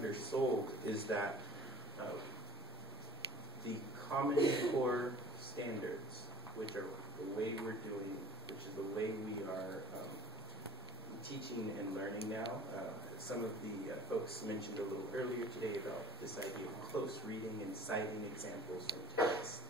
undersold is that the Common Core standards, which are the way we're doing, which is the way we are teaching and learning now. Some of the folks mentioned a little earlier today about this idea of close reading and citing examples from text.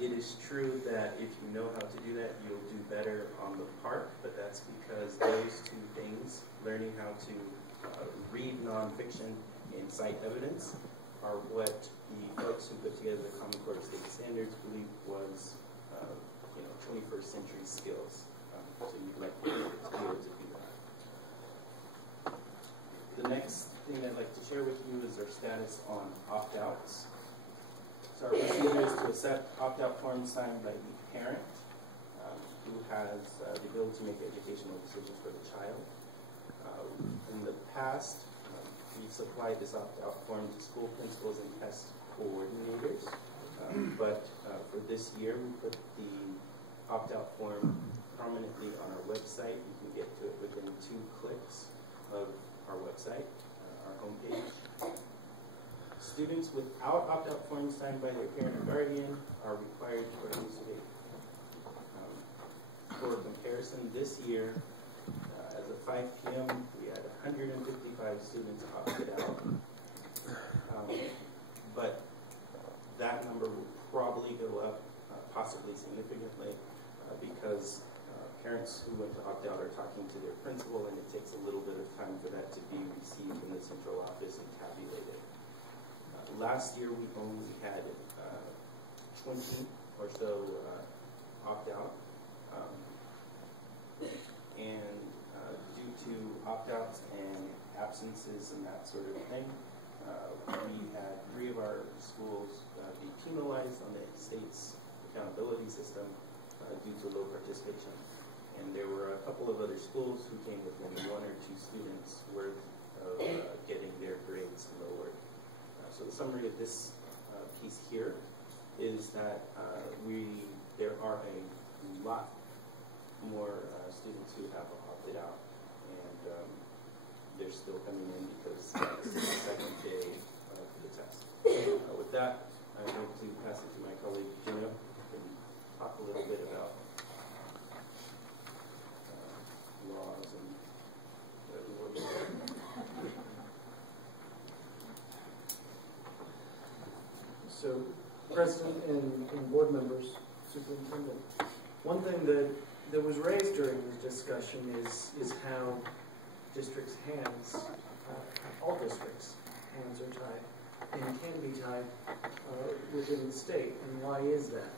It is true that if you know how to do that, you'll do better on the PARCC, but that's because those two things, learning how to read nonfiction and cite evidence, are what the folks who put together the Common Core State Standards believe was 21st century skills. So you'd like to be able to do that. The next thing I'd like to share with you is our status on opt-outs. So our procedure is to accept opt-out forms signed by the parent who has the ability to make educational decisions for the child. In the past, we've supplied this opt-out form to school principals and test coordinators. But for this year, we put the opt-out form prominently on our website. You can get to it within 2 clicks of our website, our homepage. Students without opt-out forms signed by their parent or guardian are required to participate. For comparison, this year, as of 5 p.m., we had 155 students opted out. But that number will probably go up, possibly significantly, because parents who went to opt out are talking to their principal, and it takes a little bit of time for that to be received in the central office and tabulated. Last year, we only had 20 or so opt out, and due to opt outs and absences and that sort of thing, we had 3 of our schools be penalized on the state's accountability system due to low participation. And there were a couple of other schools who came with only 1 or 2 students worth of getting their grades lowered. So the summary of this piece here is that there are a lot more students who have opted out, and they're still coming in because this is the second day of the test. With that, I'm going to pass it to my colleague Gino, who can talk a little bit about laws and So, President and board members, Superintendent, one thing that was raised during this discussion is how districts' hands, all districts' hands are tied and can be tied within the state. And why is that?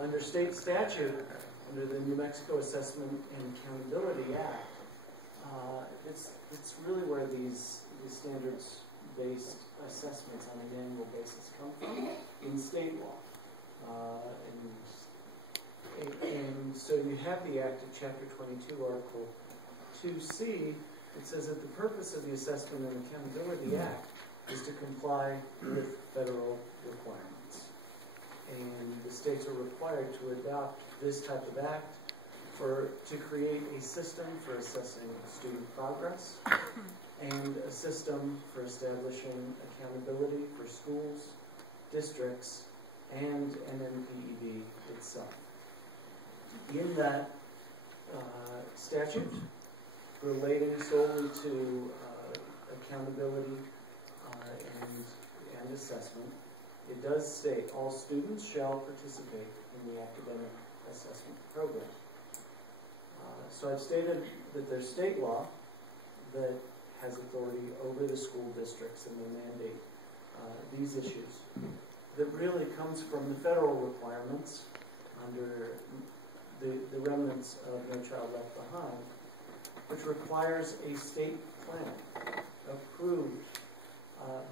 Under state statute, under the New Mexico Assessment and Accountability Act, it's really where these standards-based assessments on an annual basis come from in state law. And so you have the Act of Chapter 22, Article 2C. It says that the purpose of the Assessment and Accountability Act is to comply with federal requirements. And the states are required to adopt this type of act to create a system for assessing student progress and a system for establishing accountability for schools, districts, and NMPEB itself. In that statute, relating solely to accountability and assessment, it does state all students shall participate in the academic assessment program. So I've stated that there's state law that has authority over the school districts and they mandate these issues. That really comes from the federal requirements under the remnants of No Child Left Behind, which requires a state plan approved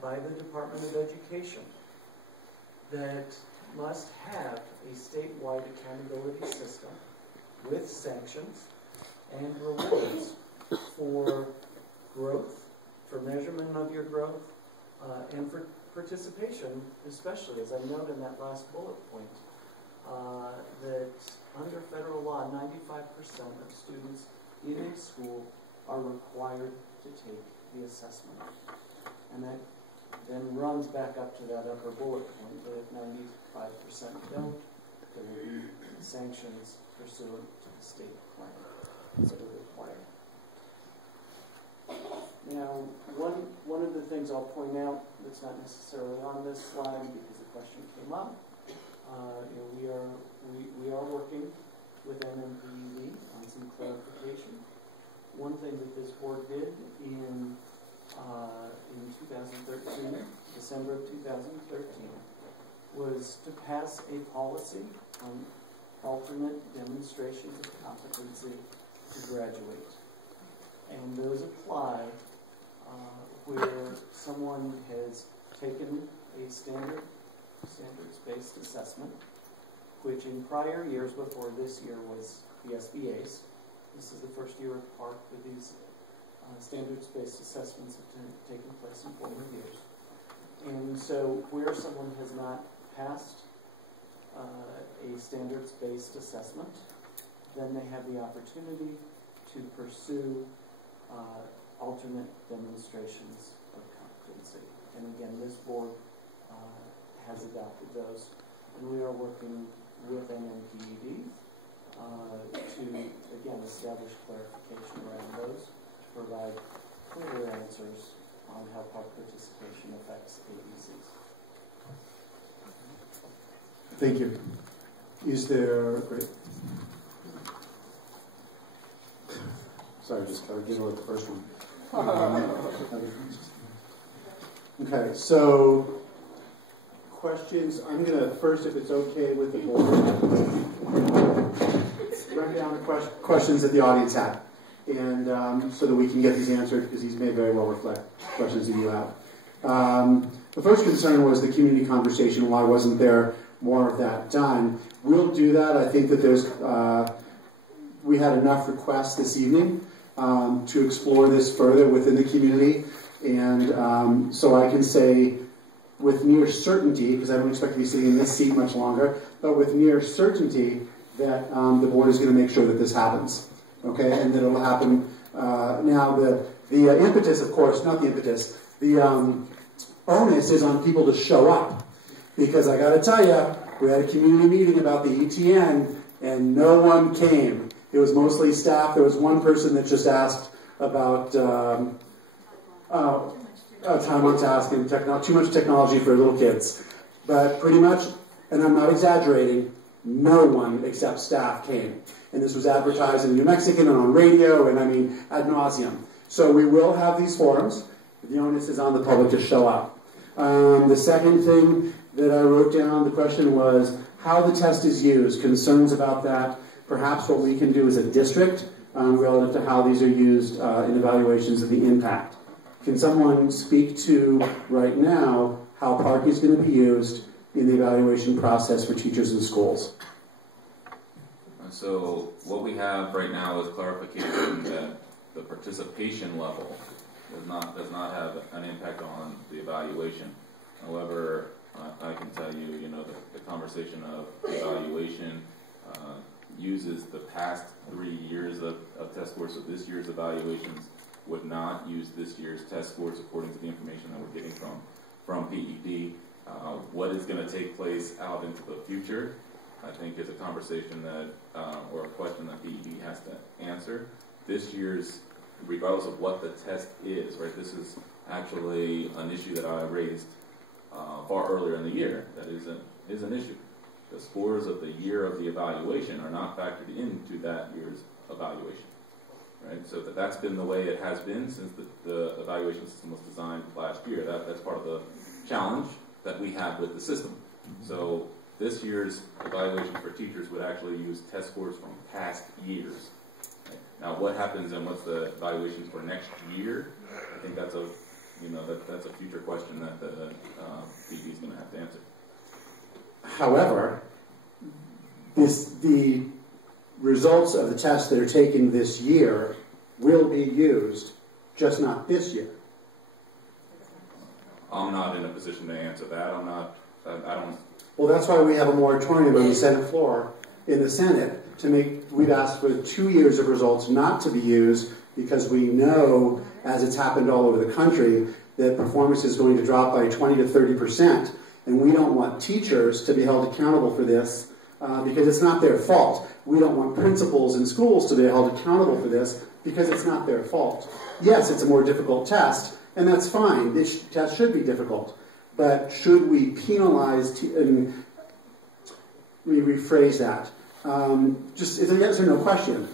by the Department of Education that must have a statewide accountability system with sanctions and rewards for growth, for measurement of your growth, and for participation, especially, as I noted in that last bullet point, that under federal law, 95% of students in a school are required to take the assessment. And that then runs back up to that upper bullet point that if 95% don't, there will be sanctions pursuant to the state plan that are required. Now, one of the things I'll point out that's not necessarily on this slide because the question came up, we are working with NMPED on some clarification. One thing that this board did in 2013, December of 2013, was to pass a policy on alternate demonstrations of competency to graduate. And those apply where someone has taken a standards-based assessment, which in prior years before this year was the SBA's. This is the first year of PARCC where these standards-based assessments have taken place in former years. And so where someone has not passed a standards-based assessment, then they have the opportunity to pursue alternate demonstrations of competency. And again, this board has adopted those. And we are working with NMPED to, again, establish clarification around those, to provide clear answers on how PARCC participation affects ABCs. Thank you. Is there, great. Sorry, just got to get over the first one. Okay, so questions. I'm going to first, if it's okay with the board, write down the questions that the audience had, and so that we can get these answered, because these may very well reflect questions that you have. The first concern was the community conversation. Why wasn't there more of that done? We'll do that. I think that there's we had enough requests this evening to explore this further within the community, and so I can say with near certainty, because I don't expect to be sitting in this seat much longer, but with near certainty that the board is going to make sure that this happens, okay, and that it will happen. Now, the impetus, of course, not the impetus, the onus is on people to show up, because I got to tell you, we had a community meeting about the ETN, and no one came. It was mostly staff. There was one person that just asked about time on task and too much technology for little kids. But pretty much, and I'm not exaggerating, no one except staff came. And this was advertised in New Mexican and on radio, and I mean ad nauseum. So we will have these forums. The onus is on the public to show up. The second thing that I wrote down, the question was how the test is used, concerns about that. Perhaps what we can do as a district relative to how these are used in evaluations of the impact. Can someone speak to right now how PARCC is going to be used in the evaluation process for teachers in schools? So what we have right now is clarification that the participation level does not have an impact on the evaluation. However, I can tell you, the conversation of evaluation uses the past 3 years of test scores, so this year's evaluations would not use this year's test scores according to the information that we're getting from PED. What is going to take place out into the future, I think, is a conversation that, or a question that PED has to answer. This year's, regardless of what the test is, right, this is actually an issue that I raised far earlier in the year that is an issue. The scores of the year of the evaluation are not factored into that year's evaluation. Right? So that's been the way it has been since the evaluation system was designed last year. That's part of the challenge that we have with the system. So this year's evaluation for teachers would actually use test scores from past years. Right? Now, what happens and what's the evaluations for next year? I think that's a that's a future question that the PD is going to have to answer. However, the results of the tests that are taken this year will be used, just not this year. I'm not in a position to answer that. I don't. Well, that's why we have a moratorium on the Senate floor in the Senate to make. We've asked for 2 years of results not to be used because we know, as it's happened all over the country, that performance is going to drop by 20 to 30%. And we don't want teachers to be held accountable for this because it's not their fault. We don't want principals in schools to be held accountable for this because it's not their fault. Yes, it's a more difficult test, and that's fine. This test should be difficult. But should we penalize, and let me rephrase that. Just, it's a yes or no question.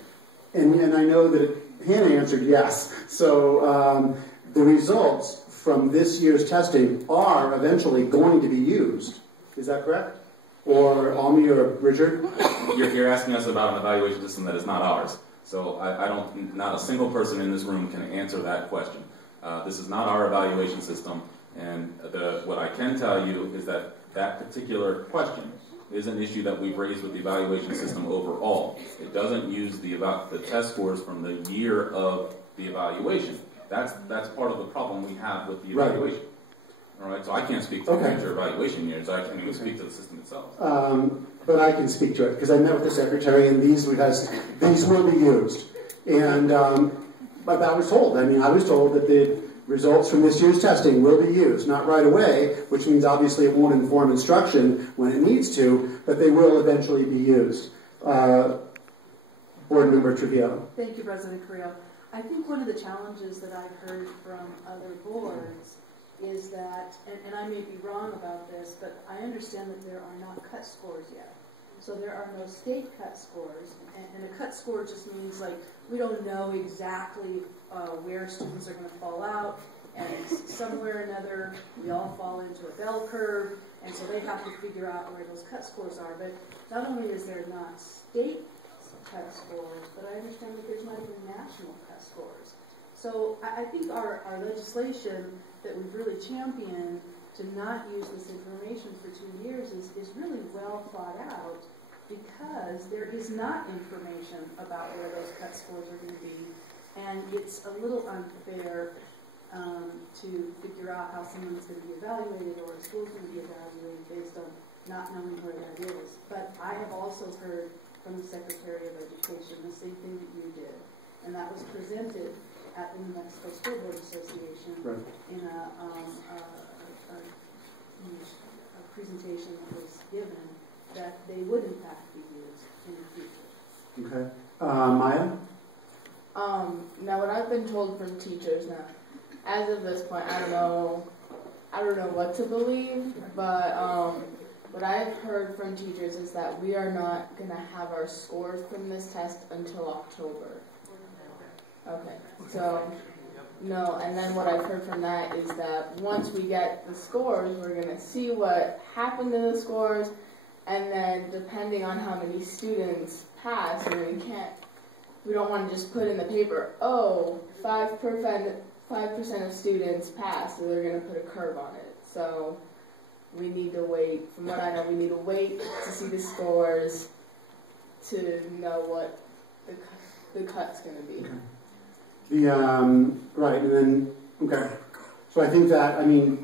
And I know that Hannah answered yes. So the results from this year's testing are eventually going to be used. Is that correct? Or Almi or Richard? You're asking us about an evaluation system that is not ours. So I don't, not a single person in this room can answer that question. This is not our evaluation system. And what I can tell you is that that particular question is an issue that we've raised with the evaluation system overall. It doesn't use the test scores from the year of the evaluation. That's part of the problem we have with the evaluation. Right. All right, so I can't speak to future evaluation years. I can't even speak to the system itself. But I can speak to it because I met with the secretary, and these will be used. And but I was told. I mean, I was told that the results from this year's testing will be used, not right away, which means obviously it won't inform instruction when it needs to, but they will eventually be used. Board Member Trujillo. Thank you, President Carrillo. I think one of the challenges that I've heard from other boards is that, and I may be wrong about this, but I understand that there are not cut scores yet. So there are no state cut scores, and a cut score just means like we don't know exactly where students are going to fall out, and somewhere or another we all fall into a bell curve, and so they have to figure out where those cut scores are. But not only is there not state cut scores, but I understand that there's not even national cut scores. So I think our legislation that we've really championed to not use this information for 2 years is really well thought out, because there is not information about where those cut scores are going to be, and it's a little unfair to figure out how someone's going to be evaluated or a school's going to be evaluated based on not knowing where that is. But I have also heard from the Secretary of Education the same thing that you did, and that was presented at the New Mexico School Board Association in a presentation that was given that they would in fact be used in the future. Okay. Maya? Now what I've been told from teachers now, as of this point, I don't know what to believe, but what I've heard from teachers is that we are not going to have our scores from this test until October. Okay, so no, and then what I've heard from that is that once we get the scores, we're going to see what happened in the scores, and then depending on how many students pass, we don't want to just put in the paper, 5% of students passed, so they're going to put a curve on it. So we need to wait, from what I know, we need to wait to see the scores to know what the cut's going to be. Right, and then, okay. So I think that, I mean,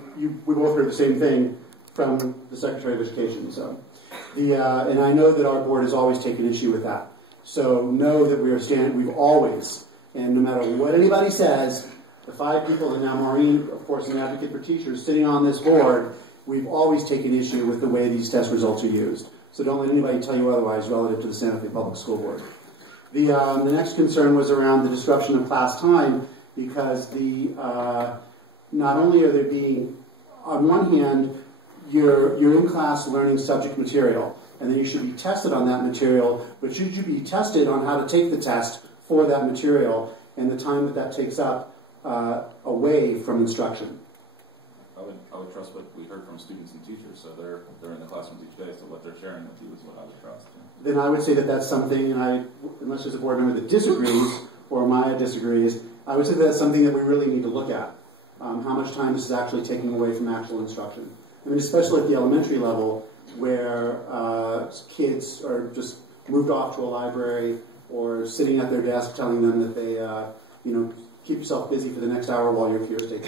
we both heard the same thing from the Secretary of Education, so. And I know that our board has always taken issue with that. So know that we've always, and no matter what anybody says, the 5 people, and now Maureen, of course, an advocate for teachers, sitting on this board, we've always taken issue with the way these test results are used. So don't let anybody tell you otherwise relative to the Santa Fe Public School Board. The next concern was around the disruption of class time, because not only are there being, on one hand, you're in class learning subject material, and then you should be tested on that material, but should you be tested on how to take the test for that material and the time that takes up away from instruction? I would trust what we heard from students and teachers, so they're in the classrooms each day, so what they're sharing with you is what I would trust. Then I would say that that's something, and unless there's a board member that disagrees, or Maya disagrees, I would say that's something that we really need to look at. How much time this is actually taking away from actual instruction. I mean, especially at the elementary level, where kids are just moved off to a library, or sitting at their desk telling them that they, keep yourself busy for the next hour while your peers take the